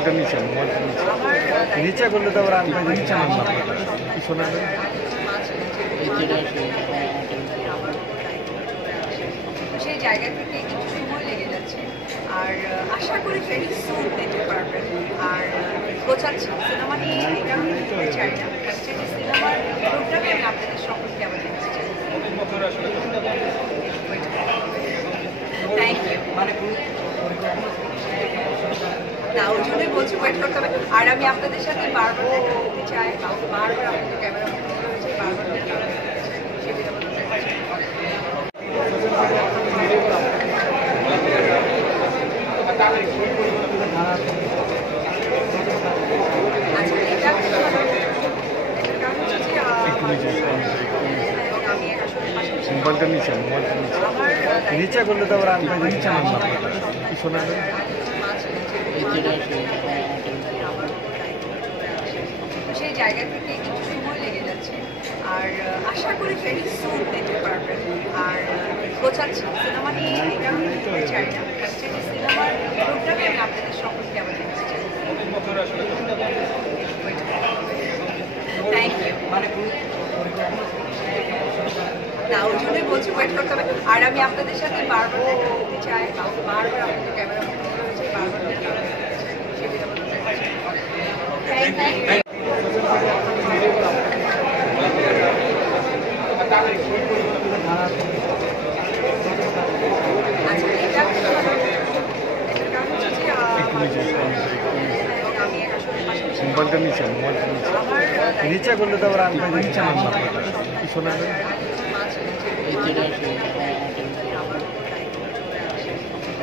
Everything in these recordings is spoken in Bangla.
মোবাইলটা নিচে নিচে করলে তো আবার আমি নিচে নাম্বার কি শোনাবে সেই জায়গা থেকে একটু সময় লেগে যাচ্ছে আর আশা করি ভেরি সুন দিতে পারবেন আর গোছাচ্ছি সিনেমা নিয়ে এই কারণে দিতে চাই না হচ্ছে যে সিনেমার প্রোগ্রামে আমি আপনাদের সকলকে আবার দেখতে চাই থ্যাংক ইউ না ওই জন্যই বলছি ওয়েট করতে হবে আর আমি আপনাদের সাথে বারবার দেখা করতে চাই বারবার আপনাদের ক্যামেরা করতে চাই বারবার দেখা করতে চাই সেটা বলতে চাই মোবাইলটা নিচে নিচে করলে তো আবার আমি নিচে নাম্বার কি শোনাবে সেই জায়গা থেকে একটু সময় লেগে যাচ্ছে আর আশা করি ভেরি সুন দিতে পারবেন আর গোছাচ্ছি সিনেমা নিয়ে এই কারণে দিতে চাই না হচ্ছে যে সিনেমার প্রোগ্রামে আমি আপনাদের সকলকে আবার দেখতে চাই থ্যাংক ইউ না ওই জন্যই বলছি ওয়েট করতে হবে আর আমি আপনাদের সাথে বারবার দেখা করতে চাই বারবার আপনাদের ক্যামেরা করতে চাই বারবার দেখা করতে চাই সেটা বলতে চাই থ্যাংক ইউ মোবাইলটা নিচে নিচে করলে তো আবার আমি নিচে নাম্বার কি শোনাবে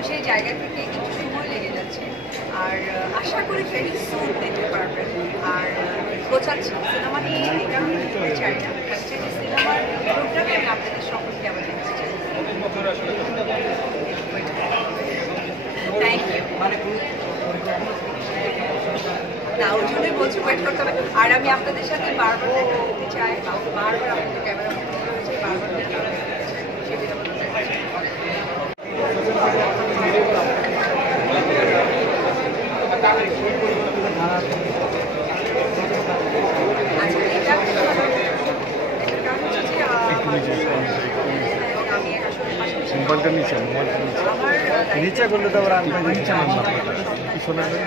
সেই জায়গা থেকে একটু সময় লেগে যাচ্ছে আর আশা করি ভেরি সুন দিতে পারবেন আর গোছাচ্ছি সিনেমা নিয়ে এই কারণে দিতে চাই না হচ্ছে যে সিনেমার প্রোগ্রামে আমি আপনাদের সকলকে আবার দেখতে চাই থ্যাংক ইউ না ওই জন্যই বলছি ওয়েট করতে হবে আর আমি আপনাদের সাথে বারবার দেখা করতে চাই বারবার আপনাদের ক্যামেরা করতে চাই বারবার দেখা করতে চাই সেটা বলতে চাই মোবাইলটা নিচে নিচে করলে তো আবার আমি নিচে নাম্বার কি শোনাবে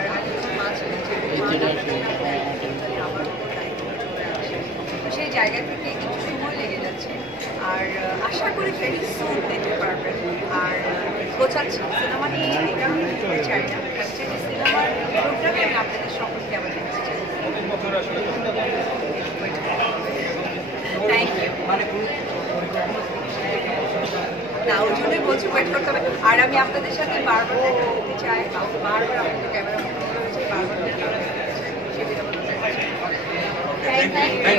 সেই জায়গা থেকে একটু সময় লেগে যাচ্ছে আর আশা করি ভেরি সুন দিতে পারবেন আর গোছাচ্ছি সিনেমা নিয়ে এই কারণে দিতে চাই না হচ্ছে যে সিনেমার প্রোগ্রামে আমি আপনাদের সকলকে আবার দেখতে চাই থ্যাংক ইউ না ওই জন্যই বলছি ওয়েট করতে হবে আর আমি আপনাদের সাথে বারবার দেখা করতে চাই বারবার আপনাদের ক্যামেরা করতে চাই বারবার দেখা করতে চাই সেটা বলতে চাই থ্যাংক ইউ